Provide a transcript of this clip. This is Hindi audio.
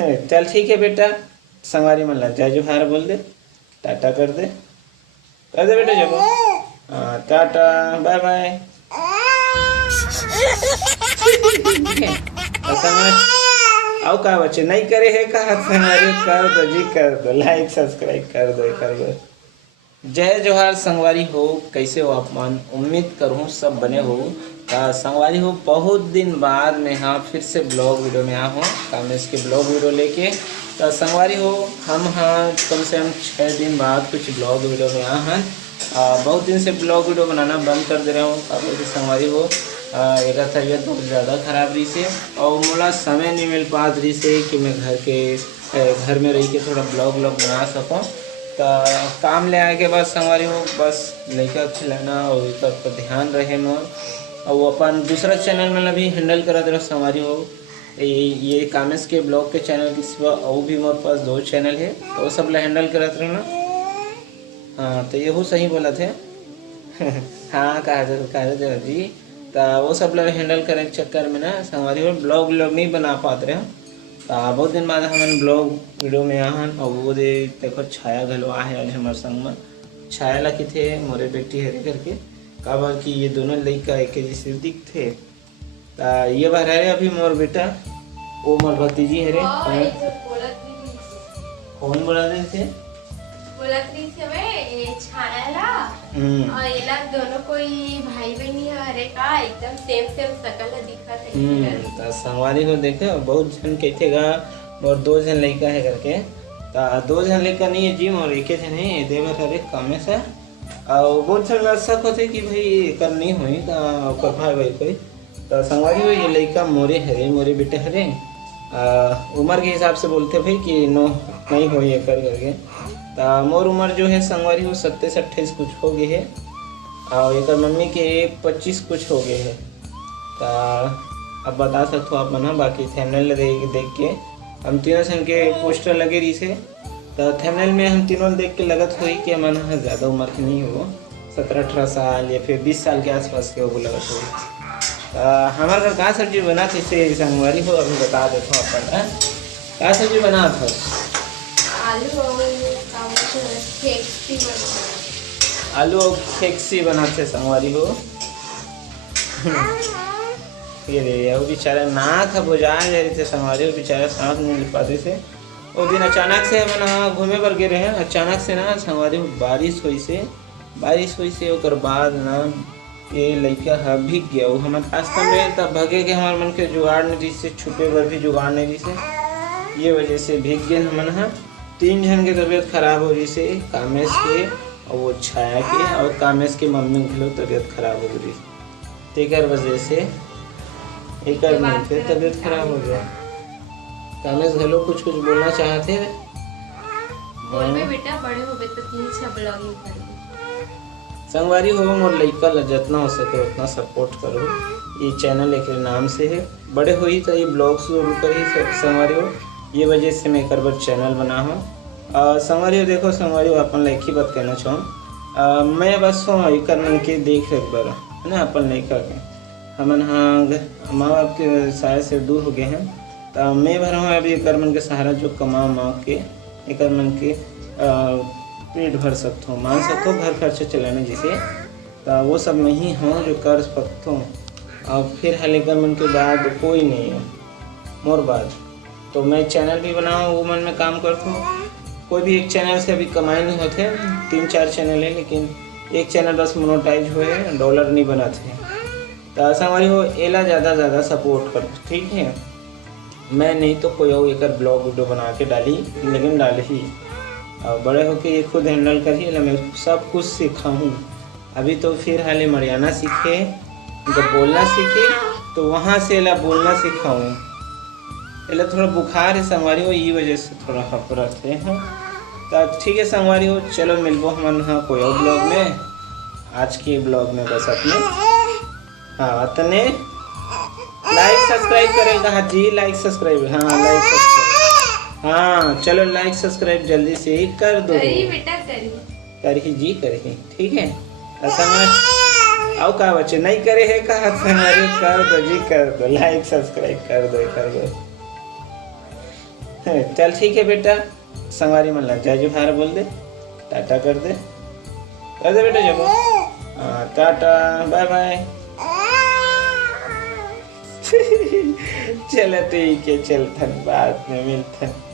चल ठीक है बेटा, संगवारी मन ला जय जोहार बोल दे, टाटा कर दे बेटा जब। हाँ टाटा बाय बाय। आओ का बच्चे नहीं करे है कहा संगवारी, कर दो जी कर दो, लाइक सब्सक्राइब कर दो। जय जोहार संगवारी हो, कैसे हो आप मन? उम्मीद करूँ सब बने हो। संगवारी हो बहुत दिन बाद में हाँ फिर से ब्लॉग वीडियो में आया हूँ, कामेश के ब्लॉग वीडियो लेके। तो संगवारी हो हम हाँ कम से कम 6 दिन बाद कुछ ब्लॉग वीडियो में आया हैं। बहुत दिन से ब्लॉग वीडियो बनाना बंद कर दे रहा हूँ काफ़ी संगवारी हो। एक तबीयत बहुत ज़्यादा खराब रही से और मोला समय नहीं मिल पा रही से कि मैं घर में रह के थोड़ा ब्लॉग बना सकूँ। तो काम ले आए के बाद संगवारी हो बस लड़का खिलाना और एक पर ध्यान रहे मोर, और वो अपन दूसरा चैनल में भी हैंडल करा दे रहा संगवारी हो। ये कामेश के ब्लॉग के चैनल के सिवा और भी मेरे पास 2 चैनल है, तो वो सब ला हैंडल करत रहे ना। हाँ तो ये सही बोला थे। हाँ कहा जी, तो वो सब लोग हैंडल करने के चक्कर में ना संगवारी हो ब्लॉग नहीं बना पाते रहे। तो बहुत दिन बाद हम ब्लॉग वीडियो में आहन, और वो दे देखो छाया घलो आहे आज हमारे संग में। छाया ला थे मोरे बेटी हरे करके काबर कि ये दोनों लड़का एक जैसे दिखते। तो ये बार है अभी मोर बेटा, वो मोर भतीजी हरे। कौन बोला रहे थे? और ये लोग दोनों कोई भाई बहनी है का एकदम सेम शकल दिखत है। तो संगवारी को देखे बहुत जन कहतेगा और 2 जन लड़का है करके। तो 2 जन लड़का नहीं है जी, और एक जन है देवर हरे कमे से। और बहुत जन शक होते कि भाई कर नहीं हुई तो भाई भाई कोई। तो संगवारी हो ये लड़का मोरे मोरे बेटे हरे। उम्र के हिसाब से बोलते भाई कि नो नहीं हो ये करके। तो मोर उम्र जो है संगवारी हो 27-28 कुछ हो गए है, और एक मम्मी के 25 कुछ हो गए है। तो अब बता सकते हो आप मना, बाकी थंबनेल देख के हम तीनों सन के पोस्टर लगे रही से। तो थंबनेल में हम तीनों देख के लगत हुई कि मन ज़्यादा उम्र की नहीं हो, 17-18 साल या फिर 20 साल के आसपास के वो लगत हुई। हमारे घर कहाँ सब्जी बना थी से संगवारी हो, अभी बता देता हूँ अपन कहाँ सब्जी बना था। आलू और फेक्सी बनाते संगवारी हो। ये बेचारा ना था बुझा जा रही थे संगवारी हो, बेचारा सांस नहीं ले पाते थे। वो दिन अचानक से हम घूमे पर गए रहे, अचानक से ना संगवारी हो बारिश हुई से ओकर बाद ना ये लड़का भीग गया। वो हमारे रास्ता में तब भगे के हमारे मन के जुगाड़ नहीं रही से, छुपे पर भी जुगाड़ नहीं रही से, ये वजह से भीग गए हमन। 3 जन की तबीयत खराब हो रही से, कामेश के और वो छाया के और कामेश के मम्मी की तबीयत खराब हो रही है। तेकर वजह से एक तबीयत खराब हो गया। कामेश घलो कुछ बोलना चाहते हैं। बेटा बड़े हो गए तो 3 ब्लॉगिंग कर संगवारी हो मोर लड़का ला जितना हो सके उतना सपोर्ट करो। ये चैनल एक नाम से है, बड़े हो ही तो ये ब्लॉग शुरू करी संगवारी हो, ये वजह से मैं एक चैनल बना हूँ। संगवारी हो देखो संगवारी हो अपन लाइक ही बात कहना चाहूँ। मैं बस एक मन के देख रेख बार है ना अपन लड़का के हमन हाँ माँ बाप के सहारे से दूर हो गए हैं। तो मैं भर हूँ अभी एक मन के सहारा जो कमा के एक मन के पेट भर सकता हूँ, मान सकता हूँ घर खर्चे चलाने जैसे। तो वो सब मैं ही हूँ जो कर सकता हूँ। और फिर हाल एक मन के बाद कोई नहीं है मोर बाद। तो मैं चैनल भी बनाऊँ वो मन में काम करता हूँ। कोई भी एक चैनल से अभी कमाई नहीं होते, 3-4 चैनल है लेकिन एक चैनल बस मोनेटाइज हुए डॉलर नहीं बनाते। तो संगवारी हो एला ज़्यादा सपोर्ट कर, ठीक है। मैं नहीं तो कोई और एक ब्लॉग वीडियो बना के डाली, लेकिन डाली ही और बड़े होके ये खुद हैंडल कर ही मैं सब कुछ सिखाऊँ। अभी तो फिर हाल मरियाना सीखे, जब बोलना सीखे तो वहाँ से एला बोलना सिखाऊँ। एला थोड़ा बुखार है संगवारी हो, ये वजह से थोड़ा हफरत है। तो ठीक है संगवारी हो, चलो मिलबो हम हाँ कोई और ब्लॉग में। आज के ब्लॉग में बस अपने हाँ तने लाइक सब्सक्राइब करेगा। हाँ जी लाइक सब्सक्राइब, हाँ लाइक सब्सक्राइब, हाँ चलो लाइक सब्सक्राइब जल्दी से ही कर दो। बेटा करही जी करही, ठीक है। आओ का बच्चे नहीं करे है का कर दो जी कर दो, लाइक सब्सक्राइब कर दो। चल ठीक है बेटा, संगवारी मन ला जय जोहार बोल दे, टाटा कर दे बेटा जब। हाँ टाटा बाय बाय। चलो ठीक है, चल बाद में मिलते हैं।